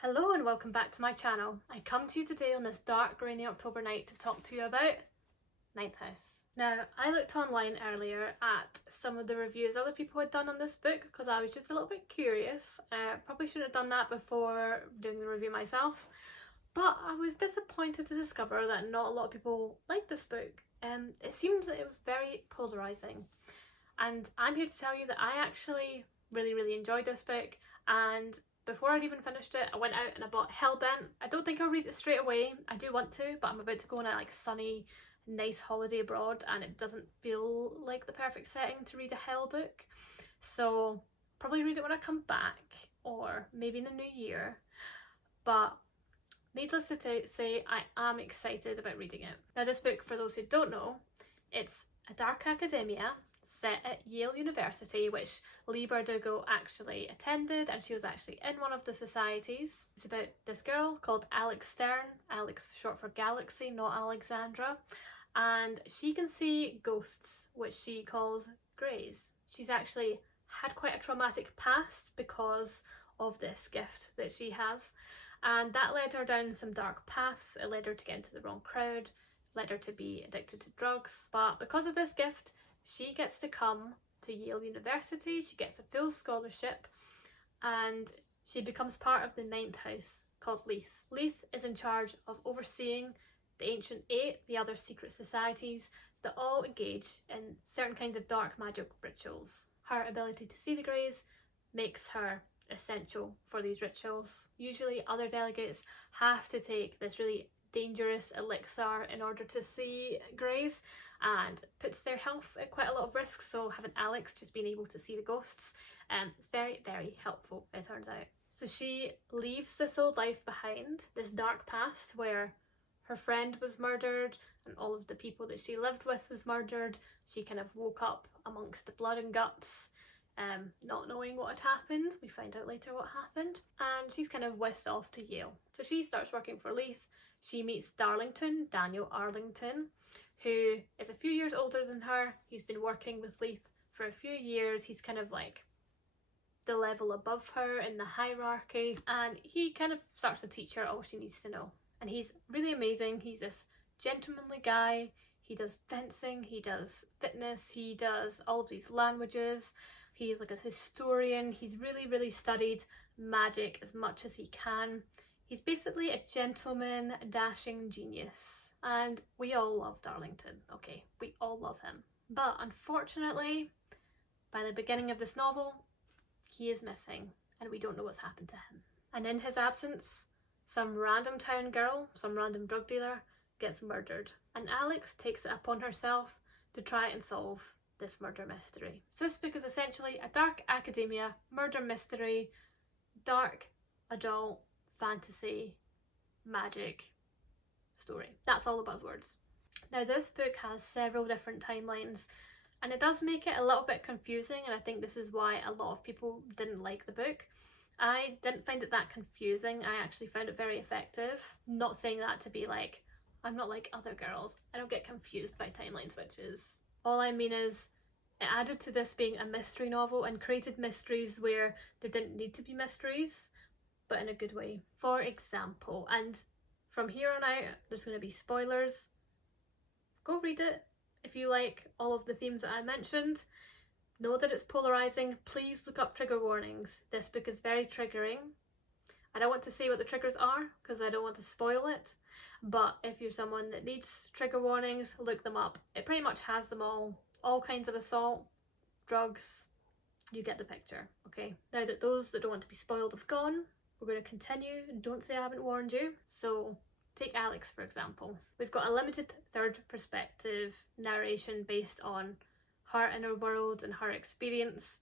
Hello and welcome back to my channel. I come to you today on this dark rainy October night to talk to you about Ninth House. Now, I looked online earlier at some of the reviews other people had done on this book because I was just a little bit curious. Probably should have done that before doing the review myself, but I was disappointed to discover that not a lot of people liked this book. It seems that it was very polarising, and I'm here to tell you that I actually really enjoyed this book, and before I'd even finished it, I went out and I bought Hellbent. I don't think I'll read it straight away. I do want to, but I'm about to go on a sunny, nice holiday abroad and it doesn't feel like the perfect setting to read a Hell book. So probably read it when I come back, or maybe in the new year. But needless to say, I am excited about reading it. Now this book, for those who don't know, it's a dark academia set at Yale University, which Leigh Bardugo actually attended, and she was actually in one of the societies. It's about this girl called Alex Stern, Alex short for Galaxy, not Alexandra, and she can see ghosts, which she calls greys. She's actually had quite a traumatic past because of this gift that she has, and that led her down some dark paths. It led her to get into the wrong crowd, led her to be addicted to drugs, but because of this gift, she gets to come to Yale University. She gets a full scholarship and she becomes part of the Ninth House called Leith. Leith is in charge of overseeing the Ancient Eight, the other secret societies that all engage in certain kinds of dark magic rituals. Her ability to see the greys makes her essential for these rituals. Usually other delegates have to take this really dangerous elixir in order to see greys, and puts their health at quite a lot of risk, so having Alex just being able to see the ghosts is very helpful, it turns out. So she leaves this old life behind, this dark past where her friend was murdered and all of the people that she lived with was murdered. She kind of woke up amongst the blood and guts, not knowing what had happened. We find out later what happened, and she's kind of whisked off to Yale. So she starts working for Leith. She meets Darlington, Daniel Arlington, who is a few years older than her. He's been working with Leith for a few years. He's kind of like the level above her in the hierarchy, and he kind of starts to teach her all she needs to know. And he's really amazing. He's this gentlemanly guy. He does fencing, he does fitness, he does all of these languages. He's like a historian. He's really studied magic as much as he can. He's basically a gentleman, a dashing genius. And we all love Darlington, okay? We all love him. But unfortunately, by the beginning of this novel, he is missing and we don't know what's happened to him. And in his absence, some random town girl, some random drug dealer, gets murdered. And Alex takes it upon herself to try and solve this murder mystery. So this book is essentially a dark academia, murder mystery, dark adult fantasy magic story. That's all the buzzwords. Now this book has several different timelines, and it does make it a little bit confusing, and I think this is why a lot of people didn't like the book. I didn't find it that confusing. I actually found it very effective. Not saying that to be like, I'm not like other girls. I don't get confused by timeline switches. All I mean is it added to this being a mystery novel and created mysteries where there didn't need to be mysteries, but in a good way. For example, and from here on out there's going to be spoilers. Go read it if you like all of the themes that I mentioned. Know that it's polarising. Please look up trigger warnings. This book is very triggering. I don't want to say what the triggers are because I don't want to spoil it, but if you're someone that needs trigger warnings, look them up. It pretty much has them all kinds of assault, drugs, you get the picture, okay? Now that those that don't want to be spoiled have gone, we're going to continue. Don't say I haven't warned you. So take Alex for example. We've got a limited third perspective narration based on her inner world and her experience,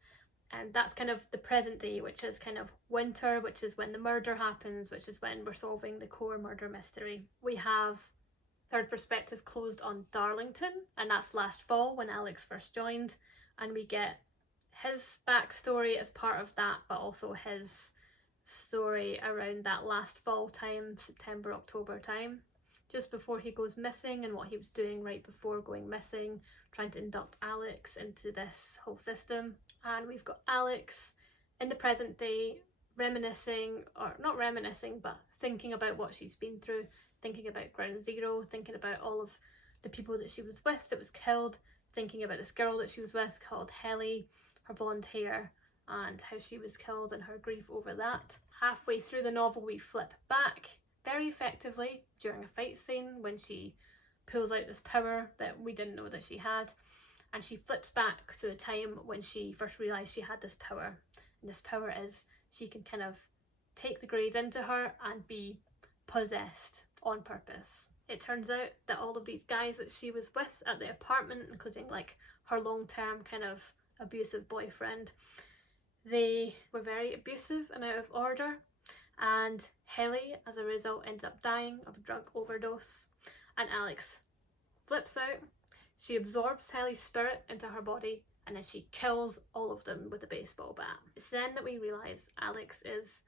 and that's kind of the present day, which is kind of winter, which is when the murder happens, which is when we're solving the core murder mystery. We have third perspective closed on Darlington, and that's last fall when Alex first joined, and we get his backstory as part of that, but also his story around that last fall time, September, October time, just before he goes missing, and what he was doing right before going missing, trying to induct Alex into this whole system. And we've got Alex in the present day reminiscing, or not reminiscing, but thinking about what she's been through, thinking about Ground Zero, thinking about all of the people that she was with that was killed, thinking about this girl that she was with called Helly, her blonde hair, and how she was killed and her grief over that. Halfway through the novel we flip back very effectively during a fight scene when she pulls out this power that we didn't know that she had, and she flips back to the time when she first realised she had this power. And this power is she can kind of take the Greys into her and be possessed on purpose. It turns out that all of these guys that she was with at the apartment, including like her long-term kind of abusive boyfriend, they were very abusive and out of order, and Helly as a result ends up dying of a drug overdose, and Alex flips out. She absorbs Helly's spirit into her body, and then she kills all of them with a baseball bat. It's then that we realise Alex is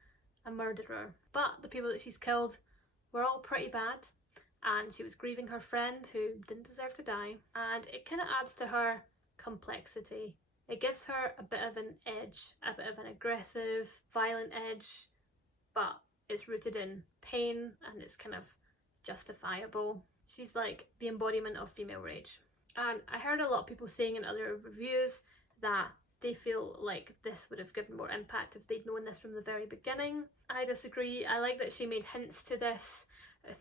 a murderer, but the people that she's killed were all pretty bad, and she was grieving her friend who didn't deserve to die, and it kind of adds to her complexity. It gives her a bit of an edge, a bit of an aggressive, violent edge, but it's rooted in pain and it's kind of justifiable. She's like the embodiment of female rage. And I heard a lot of people saying in other reviews that they feel like this would have given more impact if they'd known this from the very beginning. I disagree. I like that she made hints to this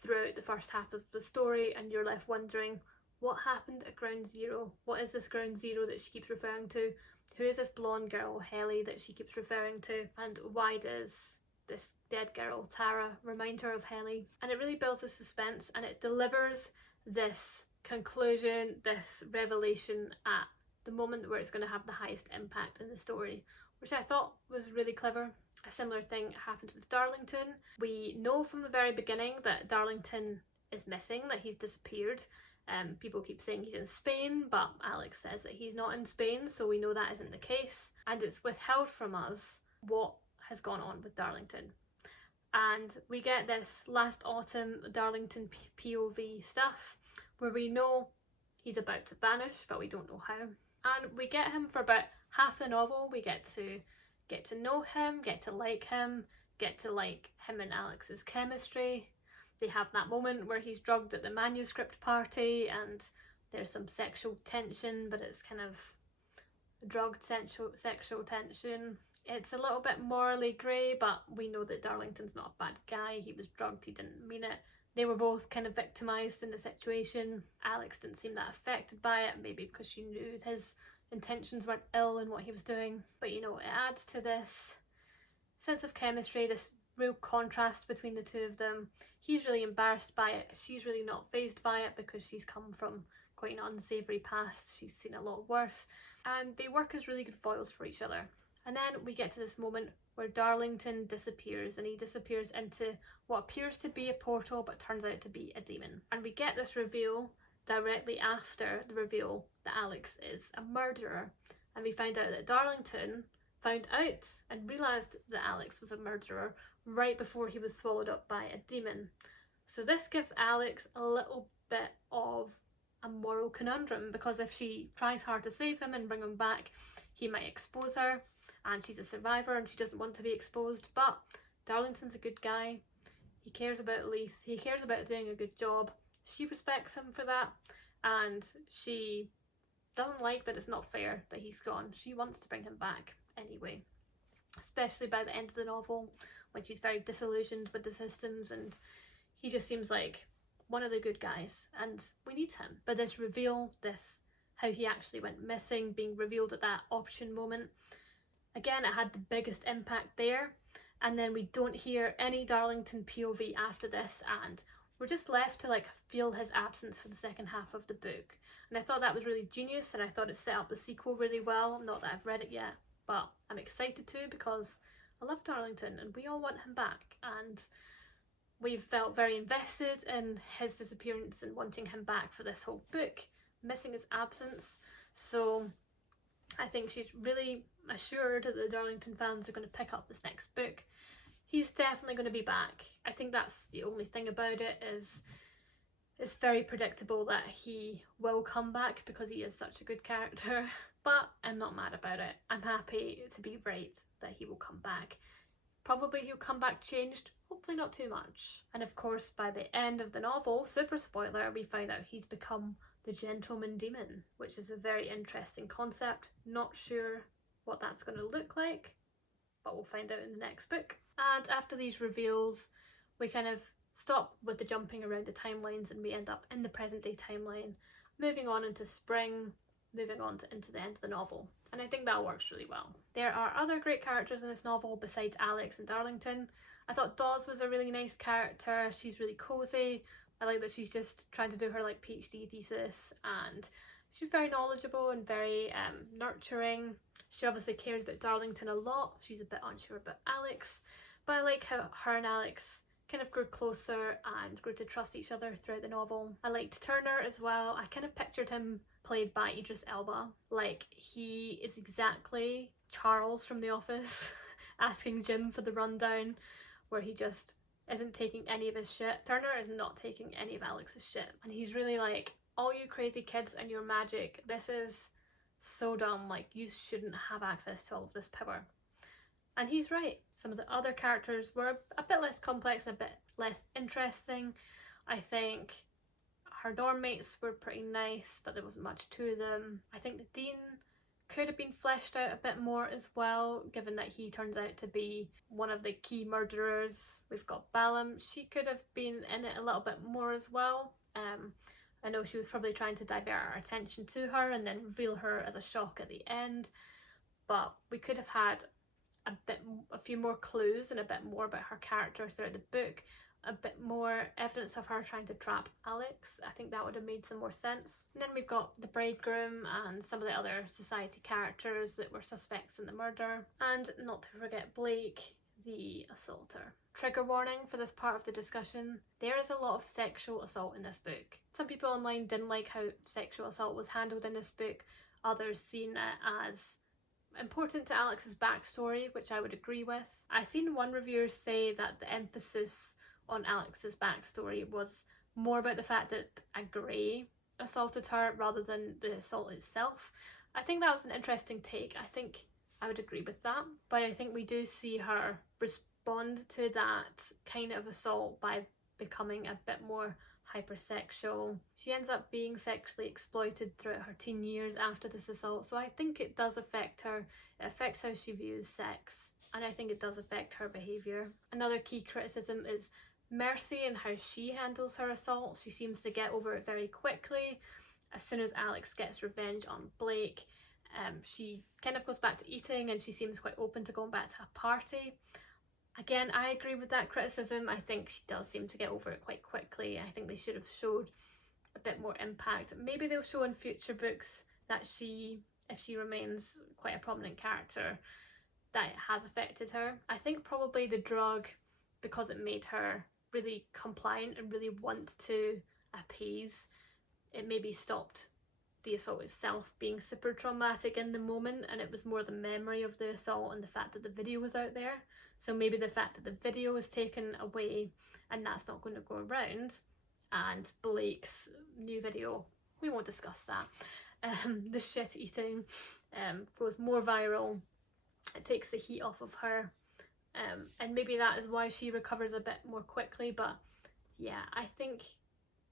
throughout the first half of the story, and you're left wondering, what happened at Ground Zero? What is this Ground Zero that she keeps referring to? Who is this blonde girl, Helly, that she keeps referring to? And why does this dead girl, Tara, remind her of Helly? And it really builds the suspense, and it delivers this conclusion, this revelation at the moment where it's going to have the highest impact in the story, which I thought was really clever. A similar thing happened with Darlington. We know from the very beginning that Darlington is missing, that he's disappeared. People keep saying he's in Spain, but Alex says that he's not in Spain, so we know that isn't the case. And it's withheld from us what has gone on with Darlington. And we get this last autumn Darlington POV stuff, where we know he's about to vanish, but we don't know how. And we get him for about half the novel. We get to know him, get to like him and Alex's chemistry. They have that moment where he's drugged at the manuscript party and there's some sexual tension, but it's kind of drugged sexual tension. It's a little bit morally grey, but we know that Darlington's not a bad guy. He was drugged, he didn't mean it. They were both kind of victimised in the situation. Alex didn't seem that affected by it, maybe because she knew his intentions weren't ill in what he was doing. But you know, it adds to this sense of chemistry, this real contrast between the two of them. He's really embarrassed by it, she's really not fazed by it because she's come from quite an unsavoury past, she's seen a lot worse, and they work as really good foils for each other. And then we get to this moment where Darlington disappears, and he disappears into what appears to be a portal but turns out to be a demon. And we get this reveal directly after the reveal that Alex is a murderer, and we find out that Darlington found out and realised that Alex was a murderer right before he was swallowed up by a demon. So this gives Alex a little bit of a moral conundrum, because if she tries hard to save him and bring him back, he might expose her, and she's a survivor and she doesn't want to be exposed. But Darlington's a good guy, he cares about Leith, he cares about doing a good job, she respects him for that, and she doesn't like that it's not fair that he's gone. She wants to bring him back anyway, especially by the end of the novel when she's very disillusioned with the systems and he just seems like one of the good guys and we need him. But this reveal, this how he actually went missing, being revealed at that option moment, again, it had the biggest impact there. And then we don't hear any Darlington POV after this, and we're just left to like feel his absence for the second half of the book. And I thought that was really genius, and I thought it set up the sequel really well. Not that I've read it yet, but I'm excited to, because I love Darlington and we all want him back, and we've felt very invested in his disappearance and wanting him back for this whole book, missing his absence. So I think she's really assured that the Darlington fans are going to pick up this next book. He's definitely going to be back. I think that's the only thing about it, is it's very predictable that he will come back because he is such a good character. But I'm not mad about it. I'm happy to be right that he will come back. Probably he'll come back changed, hopefully not too much. And of course, by the end of the novel, super spoiler, we find out he's become the Gentleman Demon, which is a very interesting concept. Not sure what that's going to look like, but we'll find out in the next book. And after these reveals, we kind of stop with the jumping around the timelines and we end up in the present day timeline, moving on into spring, moving on into the end of the novel. And I think that works really well. There are other great characters in this novel besides Alex and Darlington. I thought Dawes was a really nice character. She's really cozy. I like that she's just trying to do her like PhD thesis, and she's very knowledgeable and very nurturing. She obviously cares about Darlington a lot. She's a bit unsure about Alex, but I like how her and Alex kind of grew closer and grew to trust each other throughout the novel. I liked Turner as well. I kind of pictured him played by Idris Elba. Like, he is exactly Charles from The Office asking Jim for the rundown, where he just isn't taking any of his shit. Turner is not taking any of Alex's shit, and he's really like, all you crazy kids and your magic, this is so dumb, like you shouldn't have access to all of this power. And he's right. Some of the other characters were a bit less complex, a bit less interesting. I think her dorm mates were pretty nice, but there wasn't much to them. I think the dean could have been fleshed out a bit more as well, given that he turns out to be one of the key murderers. We've got Balaam. She could have been in it a little bit more as well. I know she was probably trying to divert our attention to her and then reveal her as a shock at the end, but we could have had a few more clues and a bit more about her character throughout the book, a bit more evidence of her trying to trap Alex. I think that would have made some more sense. And then we've got the bridegroom and some of the other society characters that were suspects in the murder, and not to forget Blake, the assaulter. Trigger warning for this part of the discussion: there is a lot of sexual assault in this book. Some people online didn't like how sexual assault was handled in this book. Others seen it as important to Alex's backstory, which I would agree with. I've seen one reviewer say that the emphasis on Alex's backstory was more about the fact that a grey assaulted her rather than the assault itself. I think that was an interesting take. I think I would agree with that, but I think we do see her respond to that kind of assault by becoming a bit more hypersexual. She ends up being sexually exploited throughout her teen years after this assault, so I think it does affect her. It affects how she views sex, and I think it does affect her behaviour. Another key criticism is Mercy and how she handles her assault. She seems to get over it very quickly. As soon as Alex gets revenge on Blake, she kind of goes back to eating, and she seems quite open to going back to a party. Again, I agree with that criticism. I think she does seem to get over it quite quickly. I think they should have showed a bit more impact. Maybe they'll show in future books that if she remains quite a prominent character, that it has affected her. I think probably the drug, because it made her really compliant and really want to appease, it maybe stopped the assault itself being super traumatic in the moment, and it was more the memory of the assault and the fact that the video was out there. So maybe the fact that the video was taken away and that's not going to go around, and Blake's new video, we won't discuss that, the shit eating goes more viral, it takes the heat off of her, and maybe that is why she recovers a bit more quickly. But yeah, I think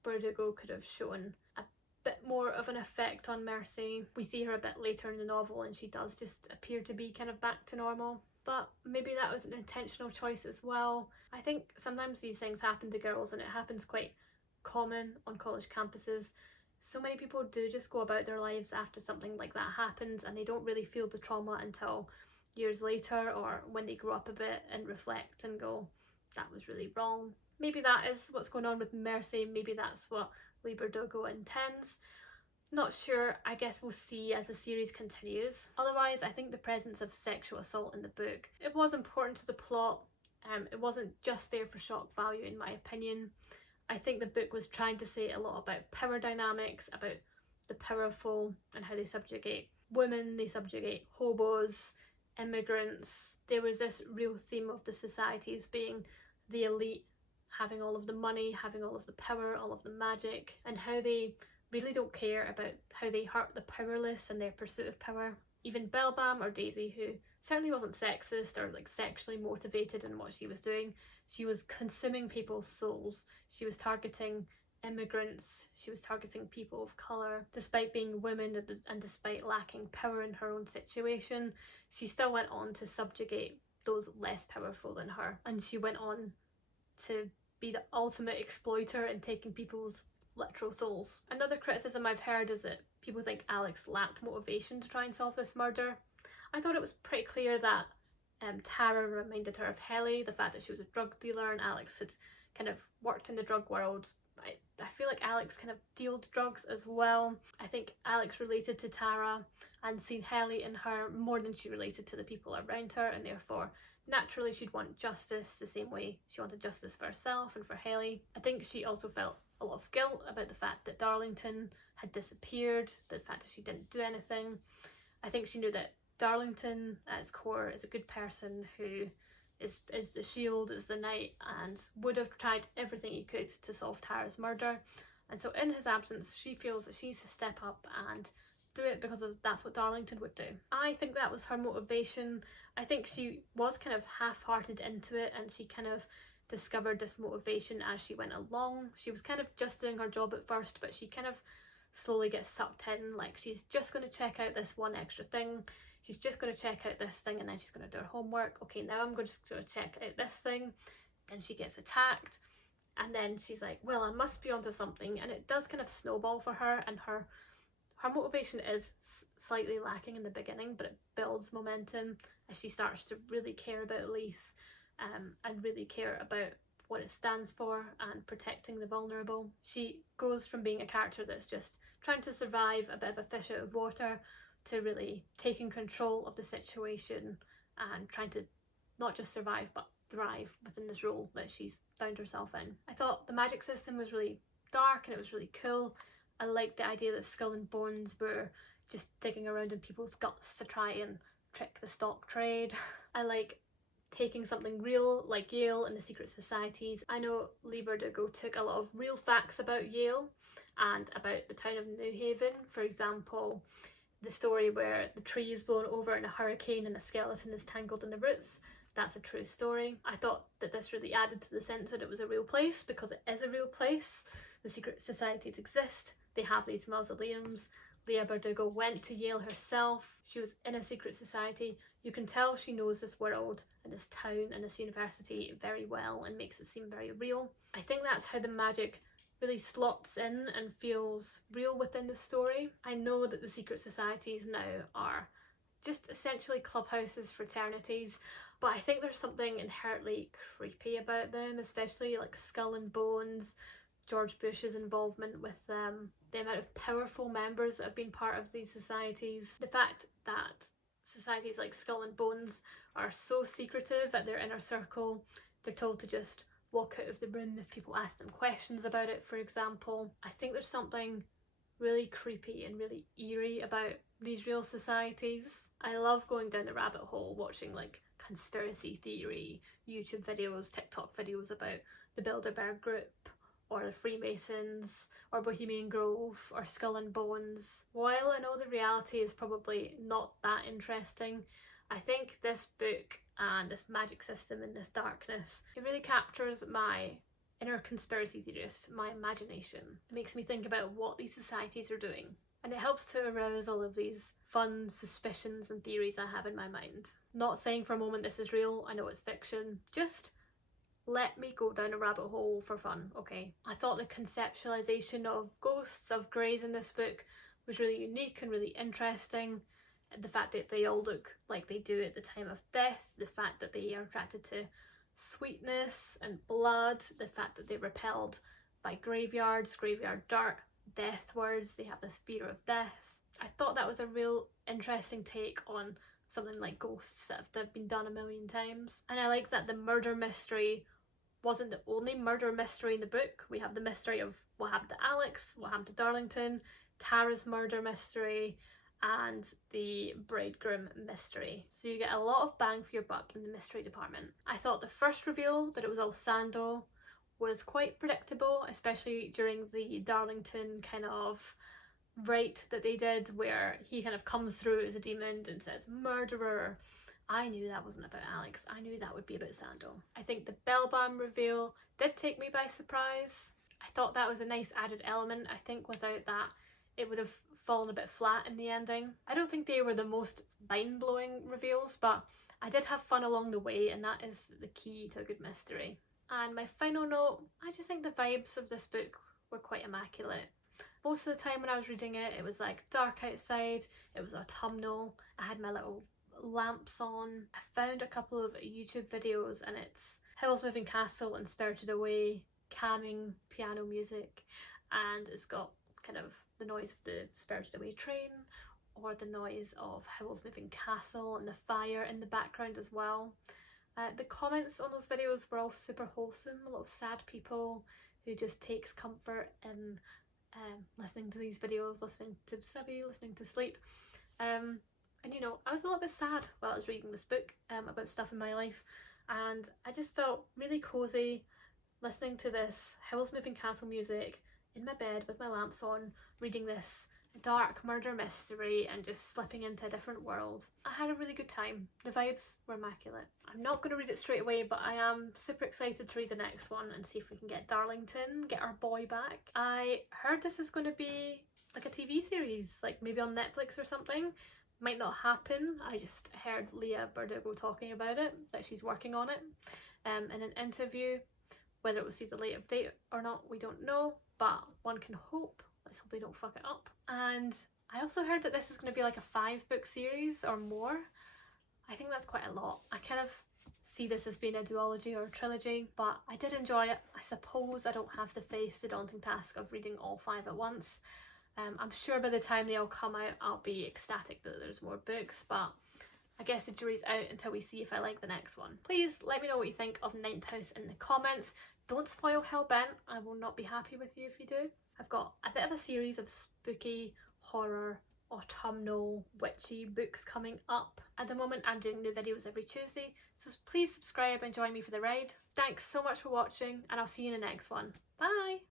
Verdugo could have shown a bit more of an effect on Mercy. We see her a bit later in the novel and she does just appear to be kind of back to normal, but maybe that was an intentional choice as well. I think sometimes these things happen to girls, and it happens quite common on college campuses. So many people do just go about their lives after something like that happens, and they don't really feel the trauma until years later, or when they grow up a bit and reflect and go, that was really wrong. Maybe that is what's going on with Mercy. Maybe that's what Leigh Bardugo intends. Not sure. I guess we'll see as the series continues. Otherwise, I think the presence of sexual assault in the book, it was important to the plot. It wasn't just there for shock value, in my opinion. I think the book was trying to say a lot about power dynamics, about the powerful and how they subjugate women, they subjugate hobos, immigrants. There was this real theme of the societies being the elite, having all of the money, having all of the power, all of the magic, and how they really don't care about how they hurt the powerless in their pursuit of power. Even Belbam or Daisy, who certainly wasn't sexist or like sexually motivated in what she was doing. She was consuming people's souls. She was targeting immigrants. She was targeting people of colour. Despite being women and despite lacking power in her own situation, she still went on to subjugate those less powerful than her. And she went on to be the ultimate exploiter in taking people's literal souls. Another criticism I've heard is that people think Alex lacked motivation to try and solve this murder. I thought it was pretty clear that Tara reminded her of Helly, the fact that she was a drug dealer and Alex had kind of worked in the drug world. I feel like Alex kind of dealed drugs as well. I think Alex related to Tara and seen Helly in her more than she related to the people around her, and therefore naturally she'd want justice the same way she wanted justice for herself and for Helly. I think she also felt a lot of guilt about the fact that Darlington had disappeared, the fact that she didn't do anything. I think she knew that Darlington at its core is a good person who is the shield, is the knight, and would have tried everything he could to solve Tara's murder. And so in his absence, she feels that she needs to step up and do it because that's what Darlington would do. I think that was her motivation. I think she was kind of half-hearted into it, and she kind of discovered this motivation as she went along. She was kind of just doing her job at first, but she kind of slowly gets sucked in, like she's just going to check out this one extra thing. She's just going to check out this thing and then she's going to do her homework. Okay, now I'm just going to check out this thing. Then she gets attacked and then she's like, well, I must be onto something. And it does kind of snowball for her, and her motivation is slightly lacking in the beginning, but it builds momentum as she starts to really care about Leith and really care about what it stands for and protecting the vulnerable. She goes from being a character that's just trying to survive a bit of a fish out of water to really taking control of the situation and trying to not just survive but thrive within this role that she's found herself in. I thought the magic system was really dark and it was really cool. I liked the idea that Skull and Bones were just digging around in people's guts to try and trick the stock trade. I like taking something real like Yale and the secret societies. I know Leigh Bardugo took a lot of real facts about Yale and about the town of New Haven. For example, the story where the tree is blown over in a hurricane and a skeleton is tangled in the roots. That's a true story. I thought that this really added to the sense that it was a real place, because it is a real place. The secret societies exist. They have these mausoleums. Leigh Bardugo went to Yale herself. She was in a secret society. You can tell she knows this world and this town and this university very well and makes it seem very real. I think that's how the magic really slots in and feels real within the story. I know that the secret societies now are just essentially clubhouses, fraternities, but I think there's something inherently creepy about them, especially like Skull and Bones, George Bush's involvement with them, the amount of powerful members that have been part of these societies, the fact that societies like Skull and Bones are so secretive at their inner circle. They're told to just walk out of the room if people ask them questions about it, for example. I think there's something really creepy and really eerie about these real societies. I love going down the rabbit hole watching like conspiracy theory YouTube videos, TikTok videos about the Bilderberg Group or the Freemasons or Bohemian Grove or Skull and Bones. While I know the reality is probably not that interesting, I think this book and this magic system and this darkness, it really captures my inner conspiracy theorist, my imagination. It makes me think about what these societies are doing, and it helps to arouse all of these fun suspicions and theories I have in my mind. Not saying for a moment this is real, I know it's fiction, just let me go down a rabbit hole for fun, okay? I thought the conceptualization of ghosts, of greys in this book was really unique and really interesting. The fact that they all look like they do at the time of death, the fact that they are attracted to sweetness and blood, the fact that they're repelled by graveyards, graveyard dirt, death words, they have this fear of death. I thought that was a real interesting take on something like ghosts that have been done a million times. And I like that the murder mystery wasn't the only murder mystery in the book. We have the mystery of what happened to Alex, what happened to Darlington, Tara's murder mystery, and the bridegroom mystery. So you get a lot of bang for your buck in the mystery department. I thought the first reveal that it was Alsando was quite predictable, especially during the Darlington kind of rite that they did where he kind of comes through as a demon and says murderer, I knew that wasn't about Alex. I knew that would be about Sandal. I think the Bellbam reveal did take me by surprise. I thought that was a nice added element. I think without that it would have fallen a bit flat in the ending. I don't think they were the most mind-blowing reveals, but I did have fun along the way, and that is the key to a good mystery. And my final note, I just think the vibes of this book were quite immaculate. Most of the time when I was reading it, it was like dark outside, it was autumnal, I had my little lamps on. I found a couple of YouTube videos and it's Howl's Moving Castle and Spirited Away, calming piano music, and it's got kind of the noise of the Spirited Away train or the noise of Howl's Moving Castle and the fire in the background as well. The comments on those videos were all super wholesome, a lot of sad people who just takes comfort in listening to these videos, listening to study, listening to sleep. And you know, I was a little bit sad while I was reading this book about stuff in my life, and I just felt really cozy listening to this Howl's Moving Castle music in my bed with my lamps on, reading this dark murder mystery and just slipping into a different world. I had a really good time. The vibes were immaculate. I'm not going to read it straight away, but I am super excited to read the next one and see if we can get Darlington, get our boy back. I heard this is going to be like a TV series, like maybe on Netflix or something. Might not happen. I just heard Leah Bardugo talking about it, that she's working on it in an interview. Whether it will see the later date or not, we don't know, but one can hope. Let's hope they don't fuck it up. And I also heard that this is going to be like a 5-book series or more. I think that's quite a lot. I kind of see this as being a duology or a trilogy, but I did enjoy it. I suppose I don't have to face the daunting task of reading all 5 at once. I'm sure by the time they all come out I'll be ecstatic that there's more books, but I guess the jury's out until we see if I like the next one. Please let me know what you think of Ninth House in the comments. Don't spoil Hellbent. I will not be happy with you if you do. I've got a bit of a series of spooky, horror, autumnal, witchy books coming up. At the moment I'm doing new videos every Tuesday, so please subscribe and join me for the ride. Thanks so much for watching, and I'll see you in the next one. Bye!